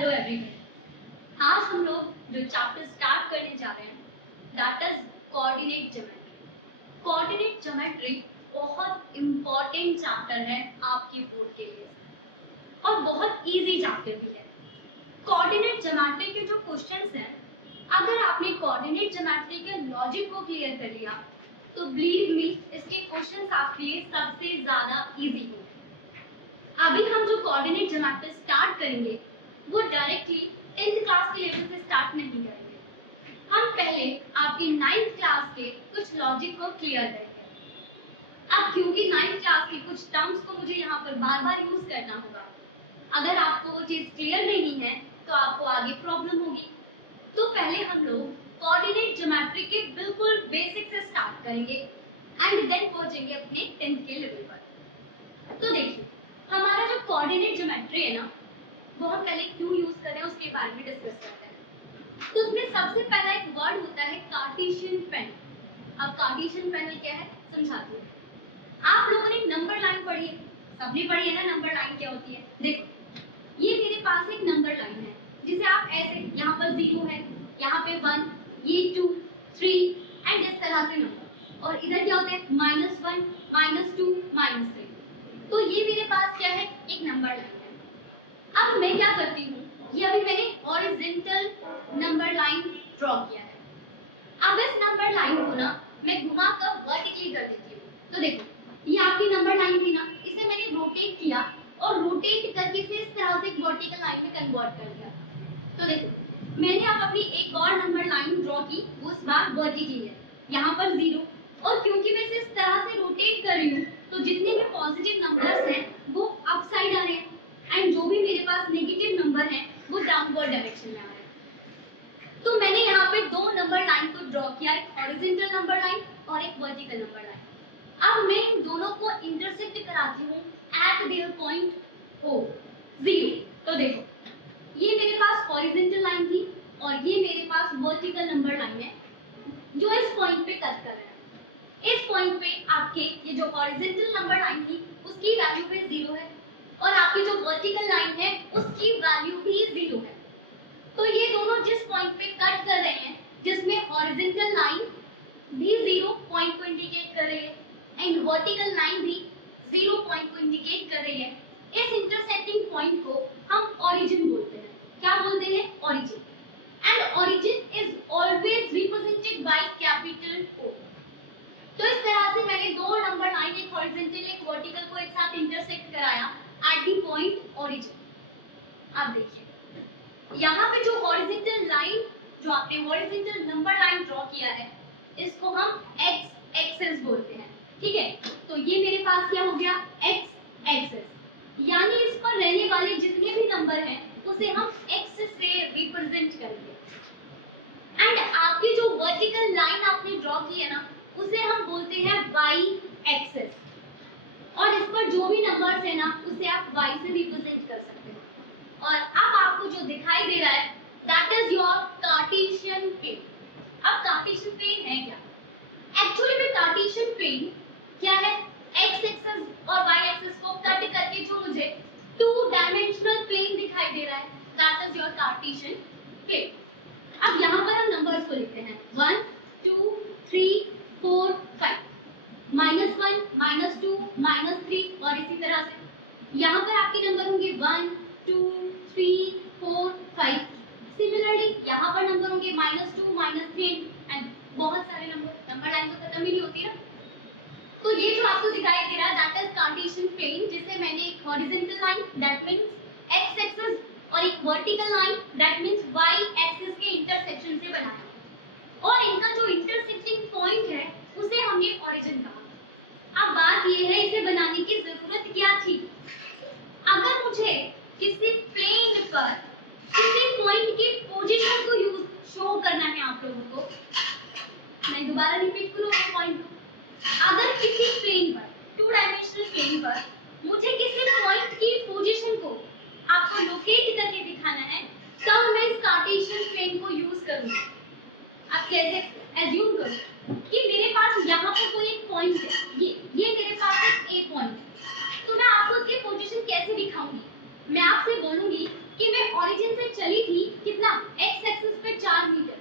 Hello everyone. आज हम लोग जो चैप्टर स्टार्ट करने जा रहे हैं that is coordinate geometry. Coordinate geometry बहुत इंपॉर्टेंट चैप्टर है आपके बोर्ड के लिए और बहुत इजी चैप्टर भी है। कोऑर्डिनेट ज्योमेट्री के जो क्वेश्चंस हैं, अगर आपने कोऑर्डिनेट ज्योमेट्री के लॉजिक को क्लियर कर लिया तो बिलीव मी इसके क्वेश्चंस आपके लिए सबसे ज्यादा इजी होंगे। अभी हम जो कोऑर्डिनेट ज्योमेट्री स्टार्ट करेंगे वो डायरेक्टली 10th क्लास के लेवल से स्टार्ट नहीं करेंगे। हम पहले आपकी 9th क्लास के कुछ लॉजिक को क्लियर करेंगे। अब क्योंकि 9th क्लास के कुछ टर्म्स को मुझे यहाँ पर बार बार यूज करना होगा, अगर आपको वो चीज क्लियर नहीं है तो आपको आगे प्रॉब्लम होगी। तो पहले हम लोग कोऑर्डिनेट ज्योमेट्री के बिल्कुल बेसिक से स्टार्ट करेंगे एंड देन पहुंचेंगे अपने 10th के लेवल पर। तो देखिए, हमारा जो कोऑर्डिनेट ज्योमेट्री है ना, वो हम पहले क्यों यूज कर रहे हैं उसके बारे में डिस्कस करते हैं। तो उसमें सबसे पहला एक वर्ड होता है कार्टेशियन पैनल। अब कार्टेशियन पैनल क्या है समझाती हूँ। आप लोगों ने नंबर लाइन पढ़ी है, सबने पढ़ी है ना नंबर लाइन क्या होती है। देखो, ये मेरे पास एक नंबर लाइन है जिसे आप ऐसे, यहाँ पर 0 है, यहाँ पे 1, ये 2, 3 एंड इस तरह से नंबर, और इधर क्या होता है -1, -2, -3। तो ये मेरे पास क्या है, एक नंबर लाइन है। अब मैं क्या करती हूँ, ये अभी मैंने हॉरिजॉन्टल नंबर लाइन ड्रॉ किया है। अब इस नंबर लाइन को ना मैं घुमाकर वर्टिकली कर देती हूँ। तो देखो, ये आपकी नंबर लाइन थी ना, इसे मैंने रोटेट किया और रोटेट करके इसे इस तरह से एक वर्टिकल लाइन में कन्वर्ट कर दिया। तो देखो, मैंने अब अपनी एक और नंबर लाइन ड्रॉ की, उस बार वर्टिकली है, यहाँ पर 0, और क्योंकि मैं इसे इस तरह से रोटेट कर रही हूँ तो जितने भी पॉजिटिव नंबर्स हैं वो अप साइड आ रहे हैं एंड जो भी मेरे पास नेगेटिव नंबर हैं वो डाउनवर्ड डायरेक्शन में आ रहे हैं। तो मैंने यहाँ पे दो नंबर लाइन को ड्रॉ किया, एक हॉरिजॉन्टल नंबर लाइन और एक वर्टिकल नंबर लाइन। अब मैं इन दोनों को इंटरसेक्ट कराती हूँ एट देयर पॉइंट O, 0। तो देखो, ये मेरे पास हॉरिजॉन्टल लाइन थी और ये मेरे पास वर्टिकल नंबर लाइन है जो इस पॉइंट पे कट कर रहा है। इस पॉइंट पे आपके ये जो हॉरिजॉन्टल नंबर लाइन थी उसकी वैल्यू पे 0 है और आपकी जो वर्टिकल लाइन है उसकी वैल्यू भी 0 है। तो ये दोनों जिस पॉइंट पे कट कर रहे हैं, जिसमें हॉरिजॉन्टल लाइन भी 0 पॉइंट को इंडिकेट कर रही है एंड वर्टिकल लाइन भी 0 पॉइंट को इंडिकेट कर रही है, इस इंटरसेक्टिंग पॉइंट को हम ओरिजिन बोलते हैं। क्या बोलते हैं? Origin. And origin is always represented by capital O। तो इस तरह से मैंने दो नंबर लाइन, एक हॉरिजॉन्टल एक वर्टिकल को एक साथ इंटरसेक्ट कराया एट द पॉइंट ओरिजिन। अब देखिए, यहाँ पे जो हॉरिजॉन्टल लाइन, जो आपने हॉरिजॉन्टल नंबर लाइन ड्रॉ किया है, इसको हम x एक्सिस बोलते हैं। ठीक है, तो ये मेरे पास क्या हो गया, x एक्सिस, यानी इस पर रहने वाले जितने भी नंबर हैं उसे हम x से रिप्रेजेंट करेंगे। एंड आपकी जो वर्टिकल लाइन आपने ड्रॉ की है ना, उसे हम बोलते हैं y एक्सिस, और इस पर जो भी नंबर्स है ना उसे आप y से रिप्रेजेंट कर सकते हो। और अब आपको जो दिखाई दे रहा है that is your Cartesian plane. अब कार्टेशियन प्लेन है क्या? एक्चुअली में कार्टेशियन प्लेन क्या है, x एक्सिस और y एक्सिस को कट करके जो मुझे 2 डायमेंशनल प्लेन दिखाई दे रहा है that is your Cartesian plane. अब यहाँ पर हम नंबर्स को लिखते हैं 1 2 3 4 5, -1 -2 -3 और इसी तरह से यहाँ पर आपके नंबर होंगे 1 2 3 4 5। सिमिलरली यहाँ पर नंबर होंगे -2 -3 एंड बहुत सारे नंबर लाइन तो खत्म ही नहीं होती ना। तो ये जो आपको दिखाई दे रहा है दैट इज कार्टेशियन प्लेन, जिसे मैंने एक horizontal line that means x axis और एक vertical line that means y axis के इंटरसेक्शन से बनाया और इनका जो इंटरसेक्टिंग पॉइंट है उसे हमने ओरिजिन कहा। अब बात ये है, इसे बनाने की जरूरत क्या थी? अगर मुझे किसी प्लेन पर किसी पॉइंट की पोजीशन को यूज शो करना है आप लोगों को, मैं दोबारा रिपीट करूँ पॉइंट को। अगर किसी प्लेन पर 2 डायमेंशनल प्लेन पर मुझे किसी पॉइंट की पोजीशन को आपको लोकेट करके दिखाना है, तब मैं इस कार्टेशियन प्लेन को यूज करूंगी। आप कैसे एज्यूम करो कि मेरे पास यहाँ पर कोई एक पॉइंट है, ये मेरे पास एक ए पॉइंट है, तो मैं आपको उसकी पोजीशन कैसे दिखाऊंगी? मैं आपसे बोलूंगी कि मैं ओरिजिन से चली थी कितना, एक्स एक्सिस पे 4 मीटर,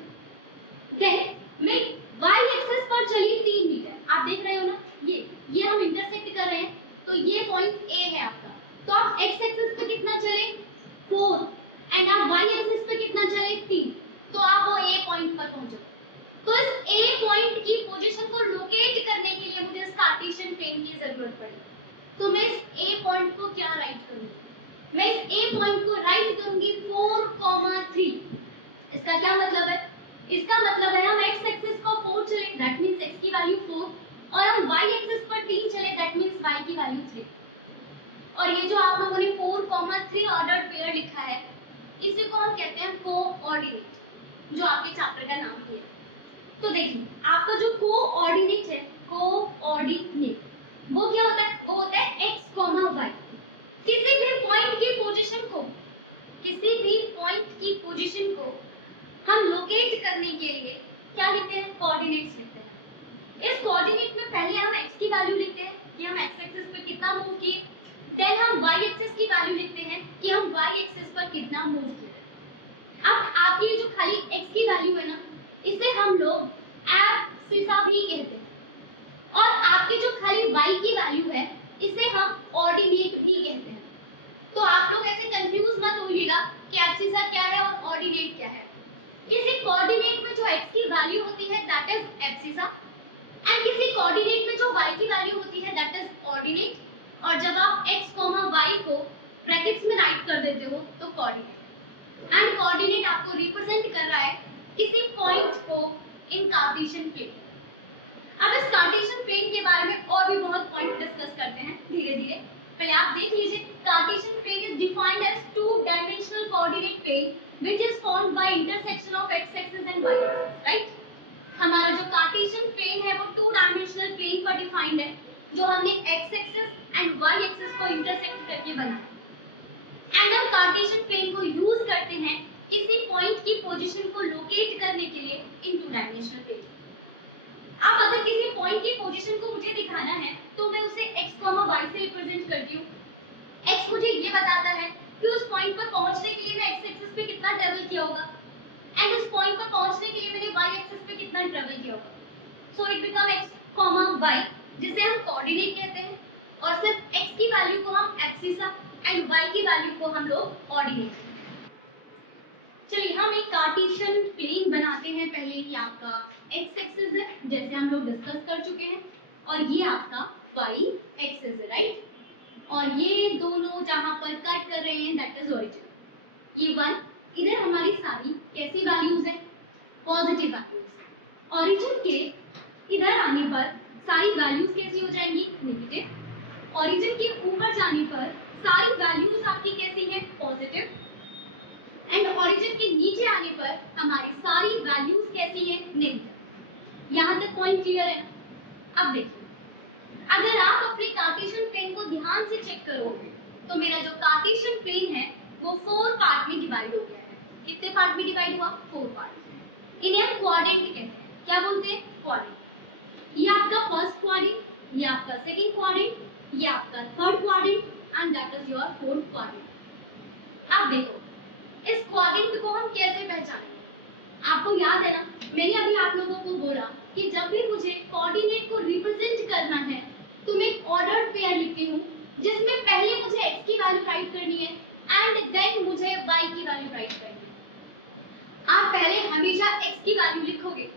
देन मैं वाई एक्सिस पर चली 3 मीटर। आप देख रहे हो ना, ये हम इंटरसेक्ट कर रहे हैं, तो ये पॉइंट ए है आपका। तो आप एक्स एक्सिस पे कितना चले 4 एंड आप वाई एक्सिस पे कितना चले 3, तो आप वो ए पॉइंट पर पहुंचो। तो इस ए पॉइंट की पोजीशन को लोकेट करने के लिए मुझे इस कार्टेशियन प्लेन की जरूरत पड़ी। तो मैं इस ए पॉइंट को क्या राइट करूंगी, मैं इस ए पॉइंट को राइट करूंगी 4,3। इसका क्या मतलब है, इसका मतलब है हम एक्स एक्सिस को 4 चले, दैट मींस x की वैल्यू 4, और हम y एक्सिस पर 3 चले, दैट मींस y की वैल्यू 3। और ये जो आप लोगों ने 4,3 ऑर्डर्ड पेयर लिखा है, इसी को हम कहते हैं कोऑर्डिनेट, जो आपके चैप्टर का नाम है। तो देखिए आपका जो कोऑर्डिनेट है, कोऑर्डिनेट वो क्या होता है, वो होता है x, y। किसी भी पॉइंट की पोजीशन को, किसी भी पॉइंट की पोजीशन को हम लोकेट करने के लिए क्या लिखते हैं, कोऑर्डिनेट्स लिखते हैं। इस कोऑर्डिनेट में पहले हम x की वैल्यू लिखते हैं कि हम x एक्सिस पर कितना मूव किए, देन हम y एक्सिस की वैल्यू लिखते हैं कि हम y एक्सिस पर कितना मूव किए। अब आपकी जो खाली x की वैल्यू है ना, इसे हम लोग एब्सिसा भी कहते हैं, और आपकी जो खाली y की वैल्यू है इसे हम ऑर्डिनेट भी कहते हैं। तो आप लोग ऐसे कंफ्यूज मत होइएगा कि एब्सिसा क्या है और ऑर्डिनेट क्या है। किसी कोऑर्डिनेट में जो x की वैल्यू होती है दैट इज एब्सिसा, एंड किसी कोऑर्डिनेट में जो y की वैल्यू होती है दैट इज ऑर्डिनेट। और जब आप x, y को ब्रैकेट्स में राइट कर देते हो तो कोऑर्डिनेट, एंड कोऑर्डिनेट आपको रिप्रेजेंट कर रहा है किसी पॉइंट को इन कार्टेशियन प्लेन। अब इस कार्टेशियन प्लेन के बारे में और भी बहुत पॉइंट डिस्कस करते हैं धीरे धीरे। पहले आप देख लीजिए, Cartesian plane is defined as two dimensional coordinate plane which is formed by intersection of x axis and y axis, right? हमारा जो कार्टेशियन प्लेन है वो 2 डायमेंशनल प्लेन पर डिफाइंड है, जो हमने x axis and y axis को intersect करके बनाया। एंड हम कार्टेशियन प्लेन को यूज करते हैं किसी पॉइंट की पोजीशन को लोकेट करने के लिए इन 2 डायमेंशनल प्लेन। अब अगर किसी पॉइंट की पोजीशन को मुझे दिखाना है तो मैं उसे x, y से रिप्रेजेंट करती हूँ। x मुझे ये बताता है कि उस पॉइंट पर पहुंचने के लिए मैं x एक्सिस पे कितना ट्रैवल किया होगा, एंड उस पॉइंट पर पहुंचने के लिए मैंने y एक्सिस पे कितना ट्रैवल किया होगा। So it become x, y, जिसे हम कोऑर्डिनेट कहते हैं, और सिर्फ x की वैल्यू को हम एब्सिसा एंड y की वैल्यू को हम लोग ऑर्डिनेट कहते हैं। चलिए हम एक कार्टेशियन प्लेन बनाते हैं। पहले ही आपका x एक्सिस है जैसे हम लोग डिस्कस कर चुके हैं, और ये आपका y एक्सिस है, राइट? और ये दोनों जहां पर कट कर रहे हैं दैट इज ओरिजिन। ये 1, इधर हमारी सारी कैसी वैल्यूज है, पॉजिटिव वैल्यूज। ओरिजिन के इधर आने पर सारी वैल्यूज कैसी हो जाएंगी, नेगेटिव। ओरिजिन के ऊपर जाने पर सारी वैल्यूज आपकी कैसी हैं, पॉजिटिव। एंड ओरिजिन के नीचे आने पर हमारी सारी वैल्यूज कैसी हैं, नेगेटिव। यहाँ तक पॉइंट क्लियर है? अब देखिए, अगर आप अपने कार्टेशियन प्लेन को ध्यान से चेक करोगे तो मेरा जो कार्टेशियन प्लेन है वो 4 पार्ट में डिवाइड हो गया है। कितने पार्ट में डिवाइड हुआ, 4 पार्ट। इन्हें हम क्वाड्रेंट कहते हैं। क्या बोलते हैं, क्वाड्रेंट। ये आपका फर्स्ट क्वाड्रेंट, ये आपका सेकंड क्वाड्रेंट, ये आपका third quadrant, and that is your fourth quadrant. अब देखो इस क्वाड्रेंट को हम कैसे पहचानेंगे। आपको याद है ना, मैंने अभी आप लोगों को बोला कि जब भी मुझे कोऑर्डिनेट को रिप्रेजेंट करना है तो मैं एक ऑर्डर्ड पेयर लिखती हूँ, जिसमें पहले मुझे x की वैल्यू राइट करनी है एंड देन मुझे y की वैल्यू राइट करनी है। आप पहले हमेशा x की वैल्यू लिखोगे,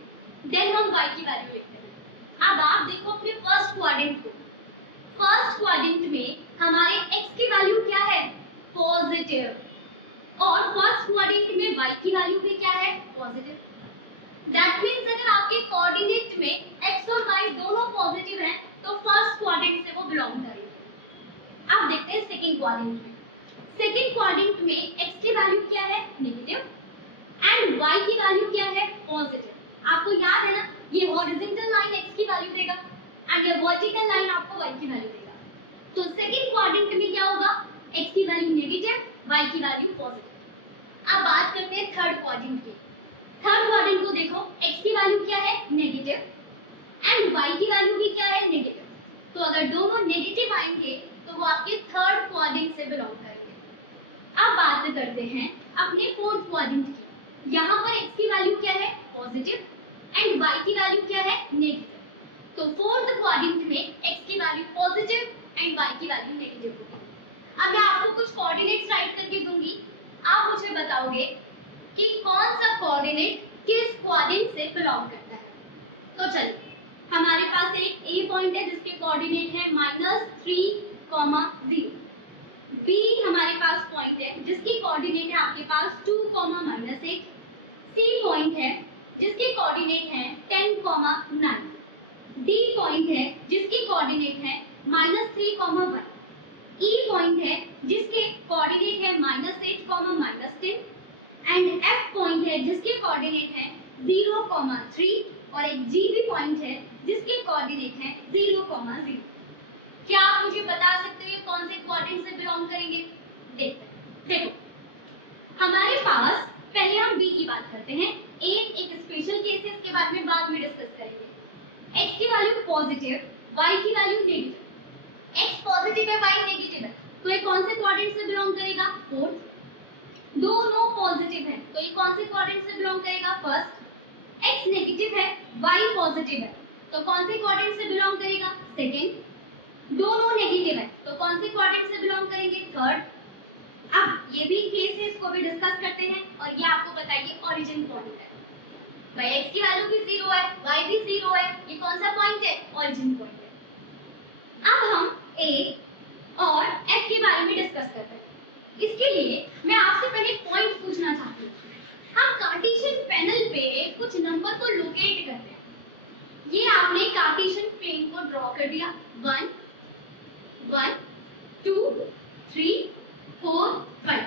देन हम y की वैल्यू लिखते हैं। अब आप देखो अपने फर्स्ट क्वाड्रेंट को। फर्स्ट क्वाड्रेंट में हमारे x की वैल्यू क्या है, पॉजिटिव, और फर्स्ट क्वाड्रेंट में y की वैल्यू भी क्या है, पॉजिटिव। दैट मींस अगर आपके कोऑर्डिनेट में x और y दोनों पॉजिटिव हैं तो फर्स्ट क्वाड्रेंट से वो बिलोंग करेंगे। अब देखते हैं सेकंड क्वाड्रेंट में। सेकंड क्वाड्रेंट में x की वैल्यू क्या है, नेगेटिव, एंड y की वैल्यू क्या है, पॉजिटिव। आपको याद है ना, ये हॉरिजॉन्टल लाइन x की वैल्यू देगा एंड ये वर्टिकल लाइन आपको y की वैल्यू देगा। तो सेकंड क्वाड्रेंट में क्या होगा, x की वैल्यू नेगेटिव, y की वैल्यू पॉजिटिव। अब बात करते हैं थर्ड क्वाड्रेंट की। थर्ड क्वाड्रेंट को देखो, x की वैल्यू क्या है, नेगेटिव, एंड y की वैल्यू भी क्या है, नेगेटिव। तो अगर दोनों नेगेटिव आएंगे तो वो आपके थर्ड क्वाड्रेंट से बिलोंग करेंगे। अब बात बात करते हैं अपने फोर्थ क्वाड्रेंट की। यहाँ पर x की वैल्यू क्या है? पॉजिटिव एंड y की वैल्यू क्या है? नेगेटिव। तो फोर्थ क्वाड्रेंट में x की वैल्यू पॉजिटिव एंड y की वैल्यू नेगेटिव होगी। अब मैं आपको कुछ कोऑर्डिनेट्स राइट करके दूंगी, आप मुझे बताओगे कि कौन सा कोऑर्डिनेट किस क्वाड्रेंट से बिलोंग करता है। तो चलिए, हमारे पास एक A पॉइंट है जिसके कोऑर्डिनेट है -3, 0। B हमारे पास पॉइंट है जिसकी कोऑर्डिनेट है आपके पास 2, -1। C पॉइंट है जिसके कोऑर्डिनेट है 10, 9। D पॉइंट है जिसकी कोऑर्डिनेट है -3, 1। E पॉइंट है जिसके कोऑर्डिनेट है -8, -10 एंड F पॉइंट है जिसके कोऑर्डिनेट है 0, 3 और एक G भी पॉइंट है जिसके कोऑर्डिनेट है 0, 0। क्या आप मुझे बता सकते हैं कौन से क्वाड्रेंट से बिलोंग करेंगे? देखते हैं। देखो, हमारे पास पहले हम B की बात करते हैं। एक स्पेशल केस है, इसके बारे में बाद में डिस्कस करेंगे। X की वैल्यू पॉजिटिव, Y की वैल्यू नेगेटिव। X पॉजिटिव है, Y नेगेटिव है, तो ये कौन से क्वाड्रेंट से बिलोंग करेगा? फोर्थ। दोनों पॉजिटिव है, तो ये कौन से क्वाड्रेंट से बिलोंग करेगा? फर्स्ट। X नेगेटिव है, Y पॉजिटिव है, तो कौन से क्वाड्रेंट से बिलोंग करेगा? सेकंड। दोनों नेगेटिव है, तो कौन से क्वाड्रेंट से बिलोंग करेंगे? थर्ड। अब ये भी केस है, इसको भी डिस्कस करते हैं और ये आपको बताइए ओरिजिन पॉइंट है। भाई x की वैल्यू भी 0 है, y भी 0 है, ये कौन सा पॉइंट है? ओरिजिन पॉइंट है। अब हम a और f के बारे में डिस्कस करते हैं। इसके लिए मैं आपसे पहले एक पॉइंट पूछना चाहती हूँ। हम कार्टेशियन पैनल पे कुछ नंबर को लोकेट करते हैं। ये आपने कार्टेशियन प्लेन को ड्रॉ कर दिया। 1, 1, 2, 3, 4, 5,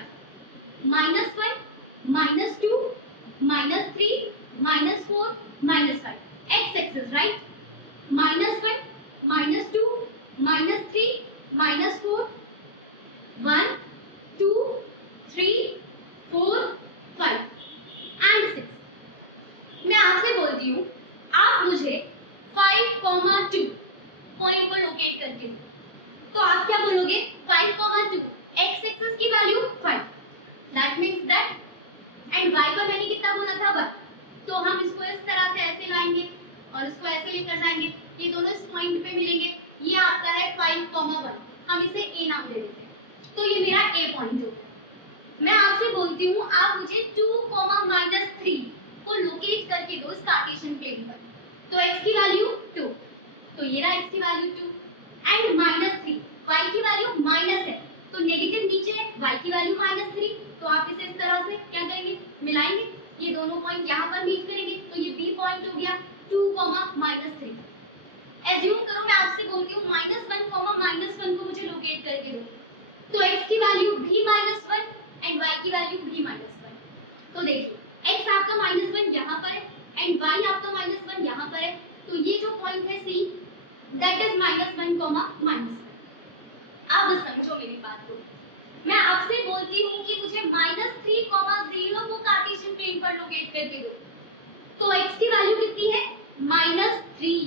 -1, -2, -3, -4, -5, x axis, right? -1, -2, -3, -4, 1, 2, 3, 4, 5 and 6। मैं आपसे बोलती हूँ, आप मुझे 5, 2 पॉइंट को लोकेट करके दो। तो आप क्या बोलोगे? 5, 2, x एक्सिस की value 5, that means that and y पर मैंने कितना बोला था? 1। तो हम इसको इस तरह से ऐसे लाएंगे और इसको ऐसे लेकर जाएंगे, ये दोनों इस पॉइंट पे मिलेंगे। ये आपका है 5, 1। हम इसे a नाम दे देते हैं, तो ये मेरा a पॉइंट हो गया। मैं आपसे बोलती हूँ, आप मुझे 2, -3 को लोकेट करके दो इस कार्टेशियन प्लेन पर। तो x की वैल्यू 2, तो ये रहा x की वैल्यू 2 एंड -3, y की वैल्यू माइनस है, तो नेगेटिव नीचे है, y की वैल्यू -3, तो आप इसे इस तरह से क्या करेंगे? मिलाएंगे, ये दोनों पॉइंट यहाँ पर मीट करेंगे, तो ये b पॉइंट हो गया 2, -3। एज्यूम करो मैं आपसे बोलती हूँ -1, को मुझे लोकेट करके दो, तो x की वैल्यू भी -1 एंड y की वैल्यू भी -1। तो देखिए x आपका -1 यहाँ पर है एंड y आपका -1 यहाँ पर है, तो ये जो पॉइंट है C, दैट इज -1, -1। अब समझो मेरी बात को। मैं आपसे बोलती हूँ कि मुझे -3, 0 को कार्टेशियन प्लेन पर लोकेट करके दो, तो x की वैल्यू कितनी है? -3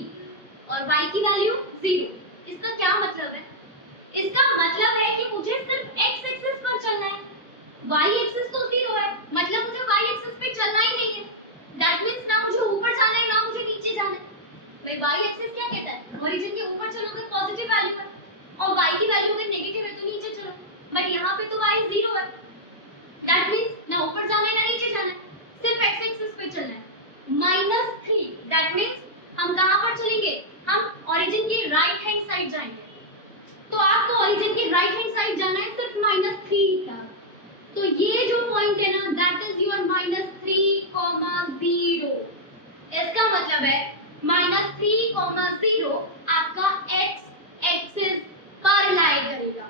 और y की वैल्यू 0। इसका क्या मतलब है? इसका मतलब है कि मुझे सिर्फ x एक्सिस पर चलना है, y एक्सिस तो 0 है, मतलब मुझे y एक्सिस पे चलना ही नहीं है। दैट मींस ना मुझे ऊपर जाना है ना मुझे नीचे जाना है। भाई y एक्सिस क्या कहता है? ओरिजिन के ऊपर चलोगे पॉजिटिव वैल्यू पर, और y की वैल्यू अगर नेगेटिव है तो नीचे चलो, बट यहाँ पे तो y 0 है। दैट मींस ना ऊपर जाना है ना नीचे जाना है, सिर्फ x एक्सिस पे चलना है। -3, दैट मींस हम कहाँ पर चलेंगे? हम ओरिजिन की राइट हैंड साइड जाएंगे। तो आपको ओरिजिन की राइट हैंड साइड जाना है सिर्फ -3 तक। तो ये जो पॉइंट है ना, दैट इज योर -3, 0। इसका मतलब है -3, 0 आपका x एक्सिस पर लाई करेगा।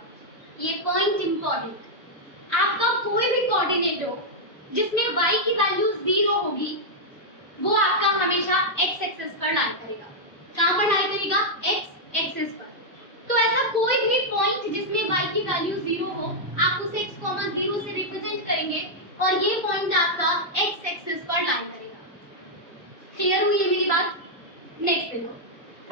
ये पॉइंट इंपॉर्टेंट। आपका कोई भी कोऑर्डिनेट हो जिसमें y की वैल्यू 0 होगी, वो आपका हमेशा x एक्सिस पर लाई करेगा। कहां पर लाई करेगा? x एक्सिस पर। तो ऐसा कोई भी पॉइंट जिसमें y की वैल्यू 0 हो, आप उसे x, 0 से रिप्रेजेंट करेंगे और ये पॉइंट आपका x एक्सिस पर लाई करेगा। क्लियर हुई है मेरी बात? नेक्स्ट देखो,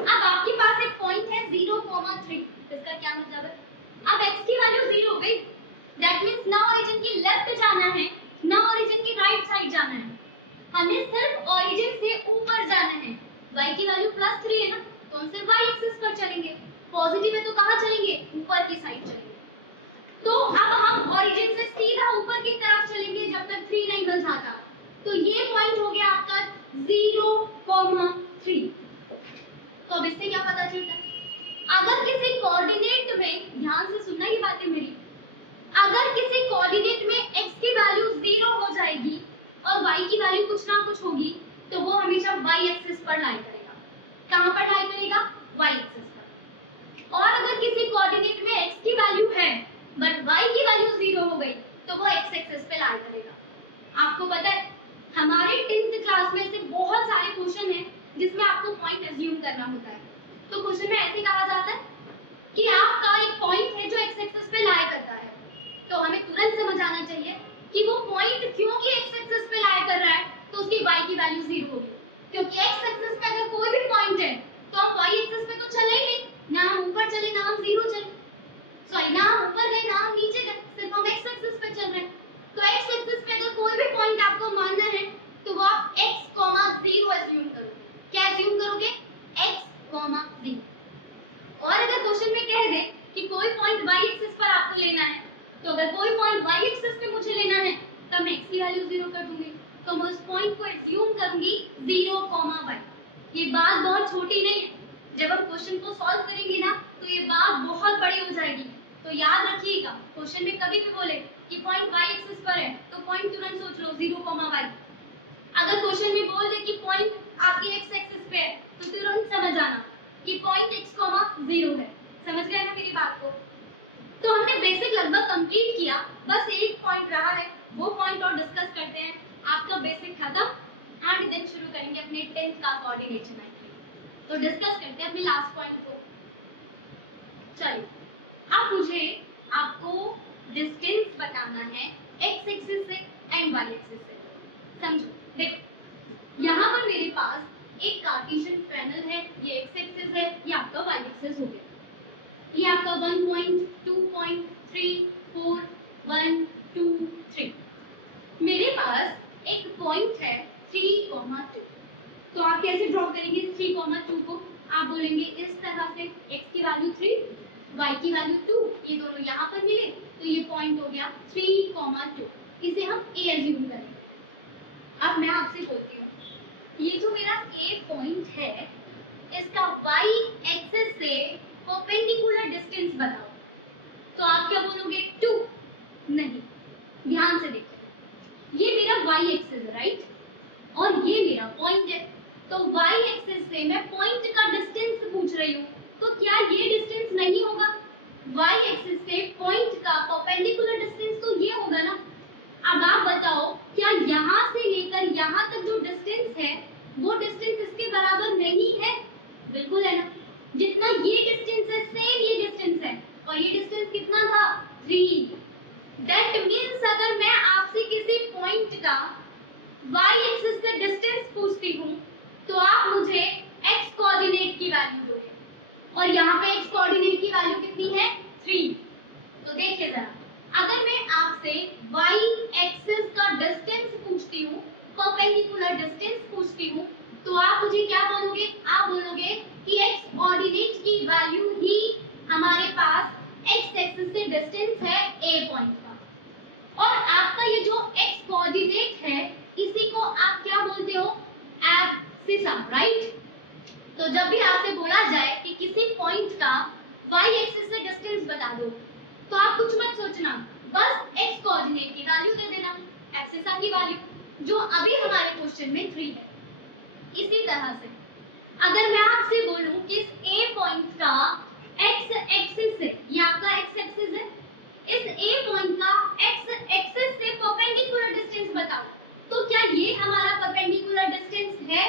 अब आपके पास एक पॉइंट है 0, 3। इसका क्या मतलब है? अब x की वैल्यू 0 हो गई, दैट मींस ना ओरिजिन की लेफ्ट y की वैल्यू +3 है ना, तो हम सिर्फ y एक्सिस पर चलेंगे। पॉजिटिव है तो कहाँ चलेंगे? ऊपर की साइड चलेंगे। तो अब हम ओरिजिन से सीधा ऊपर की तरफ चलेंगे जब तक 3 नहीं बन जाता। तो ये पॉइंट हो गया आपका 0,3। तो अब इससे क्या पता चलता है? अगर किसी कोऑर्डिनेट में, ध्यान से सुनना ये बातें मेरी, अगर किसी कोऑर्डिनेट में x की वैल्यू 0 हो जाएगी और y की वैल्यू कुछ ना कुछ होगी, तो वो हमेशा y एक्सिस पर लाई करेगा। कहां पर लाई करेगा? y एक्सिस पर। और अगर किसी कोऑर्डिनेट में x की वैल्यू है बट y की वैल्यू 0 हो गई, तो वो x एक्सिस पे लाई करेगा। आपको पता है हमारे 10th क्लास में से बहुत सारे क्वेश्चन हैं जिसमें आपको पॉइंट अज्यूम करना होता है। तो क्वेश्चन में ऐसे कहा जाता है कि आपका एक पॉइंट है जो x एक्सिस पे लाई करता है, तो हमें तुरंत समझ आना चाहिए कि वो पॉइंट क्योंकि x एक्सिस पे लाई कर रहा है तो उसकी y की वैल्यू 0 होगी, क्योंकि x एक्सिस पे अगर कोई भी पॉइंट है तो हम y एक्सिस पे तो चलेंगे ना, हम ऊपर चले ना हम 0 चले, सॉरी ना हम ऊपर गए ना हम नीचे गए, सिर्फ हम x एक्सिस पे चल रहे हैं। तो x एक्सिस पे अगर कोई भी पॉइंट आपको मानना है तो वो आप x, 0 अज्यूम करोगे। क्या अज्यूम करोगे? x, 0। और अगर क्वेश्चन में कह दे कि कोई पॉइंट y एक्सिस पर आपको लेना है, तो अगर कोई पॉइंट y एक्सिस पे मुझे लेना है तब मैं x की वैल्यू 0 कर दूंगी, तो मैं उस पॉइंट को अज्यूम करूंगी 0, y। ये बात बहुत छोटी नहीं है, जब हम क्वेश्चन को सॉल्व करेंगे ना तो ये बात बहुत बड़ी हो जाएगी। तो याद रखिएगा, क्वेश्चन में कभी भी बोले कि पॉइंट y एक्सिस पर है तो पॉइंट तुरंत सोच लो 0, y। अगर क्वेश्चन में बोल दे कि पॉइंट आपके x एक्सिस पे है तो तुरंत समझ आना कि पॉइंट x, 0 है। समझ गए ना मेरी बात को? तो हमने बेसिक लगभग कंप्लीट किया, बस एक पॉइंट रहा है, वो पॉइंट और डिस्कस करते हैं। आपका बेसिक खत्म, एंड देन शुरू करेंगे अपने 10th का कोऑर्डिनेट ज्योमेट्री। तो डिस्कस करते हैं अपने लास्ट पॉइंट को। चलिए, अब मुझे आपको डिस्टेंस बताना है x एक्सिस से एंड y एक्सिस से। समझो, देखो यहाँ पर मेरे पास एक कार्टेशियन पैनल है, ये x एक्सिस है, ये आपका y एक्सिस हो गया। ये आपका 1.2.3 4 1 2 3। मेरे पास एक पॉइंट है 3, 2। तो आप कैसे ड्रॉ करेंगे 3, 2 को? आप बोलेंगे इस तरह से, x की वैल्यू 3, y की वैल्यू 2, ये दोनों यहाँ पर मिले तो ये पॉइंट हो गया 3, 2। इसे हम a अज्यूम करेंगे। अब मैं आपसे बोलती हूँ, ये जो मेरा a पॉइंट है, इसका y एक्सिस से परपेंडिकुलर डिस्टेंस बताओ। तो आप क्या बोलोगे? 2। नहीं, ध्यान से देखो, ये मेरा y एक्सिस है, राइट, और ये मेरा पॉइंट है। तो y एक्सिस से मैं पॉइंट का डिस्टेंस पूछ रही हूँ, तो क्या ये डिस्टेंस नहीं होगा? y एक्सिस से पॉइंट का परपेंडिकुलर डिस्टेंस तो ये होगा ना। अब आप बताओ, क्या यहाँ से लेकर यहाँ तक जो डिस्टेंस है वो डिस्टेंस इसके बराबर नहीं है? बिल्कुल है ना। जितना ये डिस्टेंस है सेम ये डिस्टेंस है, और ये डिस्टेंस कितना था? 3। दैट मींस अगर मैं आपसे किसी पॉइंट का y एक्सिस से डिस्टेंस पूछती हूँ तो आप मुझे x कोऑर्डिनेट की वैल्यू दोगे, और यहाँ पे x कोऑर्डिनेट की वैल्यू कितनी है? 3। तो देखिए जरा, अगर मैं आपसे y एक्सिस का डिस्टेंस पूछती हूँ, परपेंडिकुलर डिस्टेंस पूछती हूँ, तो आप मुझे क्या बोलोगे? आप बोलोगे कि x कोऑर्डिनेट की वैल्यू ही हमारे पास x एक्सिस से डिस्टेंस है a पॉइंट का, और आपका ये जो x कोऑर्डिनेट है इसी को आप क्या बोलते हो? Abscissa, right. तो जब भी आपसे बोला जाए कि किसी पॉइंट का y एक्सिस से डिस्टेंस बता दो, तो आप कुछ मत सोचना, बस x कोऑर्डिनेट की वैल्यू दे देना, एब्सिसा की वैल्यू, जो अभी हमारे क्वेश्चन में 3 है। इसी तरह से अगर मैं आपसे बोलूं कि इस a पॉइंट का x एक्सिस से, ये आपका x एक्सिस है, इस a पॉइंट का x एक्सिस से परपेंडिकुलर डिस्टेंस बताओ, तो क्या ये हमारा परपेंडिकुलर डिस्टेंस है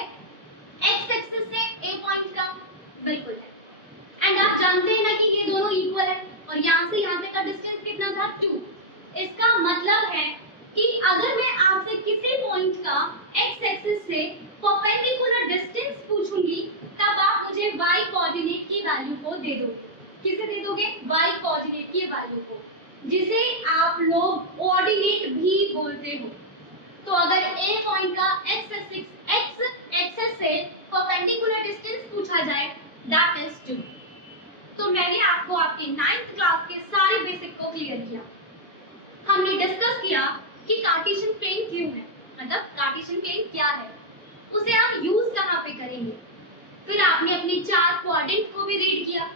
x एक्सिस से a पॉइंट का? बिल्कुल है। एंड आप जानते हैं ना कि ये दोनों इक्वल है, और यहाँ से यहाँ तक का डिस्टेंस कितना था? 2। इसका मतलब है कि अगर मैं आपसे किसी पॉइंट का x एक्सिस से परपेंडिकुलर डिस्टेंस पूछूंगी, तब आप मुझे y कोऑर्डिनेट की वैल्यू को दे दोगे। किसे दे दोगे? y कोऑर्डिनेट की वैल्यू को, जिसे आप लोग ऑर्डिनेट भी बोलते हो। तो अगर a पॉइंट का x एक्सिस से परपेंडिकुलर डिस्टेंस पूछा जाए दैट इज 2। तो मैंने आपको आपके 9th क्लास के सारे बेसिक को क्लियर किया। हमने डिस्कस किया कि कार्टेशियन प्लेन क्यों है, मतलब कार्टेशियन प्लेन क्या है, उसे हम यूज कहाँ पे करेंगे। फिर आपने अपने 4 क्वाड्रेंट को भी रीड किया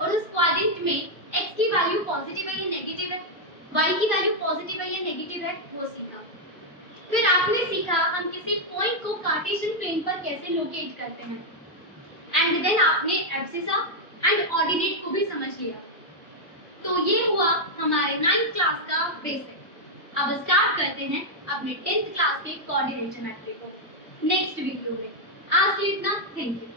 और उस क्वाड्रेंट में x की वैल्यू पॉजिटिव है या नेगेटिव है, y की वैल्यू पॉजिटिव है या नेगेटिव है, वो सीखा। फिर आपने सीखा हम किसी पॉइंट को कार्टेशियन प्लेन पर कैसे लोकेट करते हैं, एंड देन आपने एब्सिसा एंड ऑर्डिनेट को भी समझ लिया। तो ये हुआ हमारे 9th क्लास का बेसिक। अब स्टार्ट करते हैं अपने 10th क्लास के कोऑर्डिनेट ज्योमेट्री को नेक्स्ट वीडियो में। आज के लिए इतना, थैंक यू।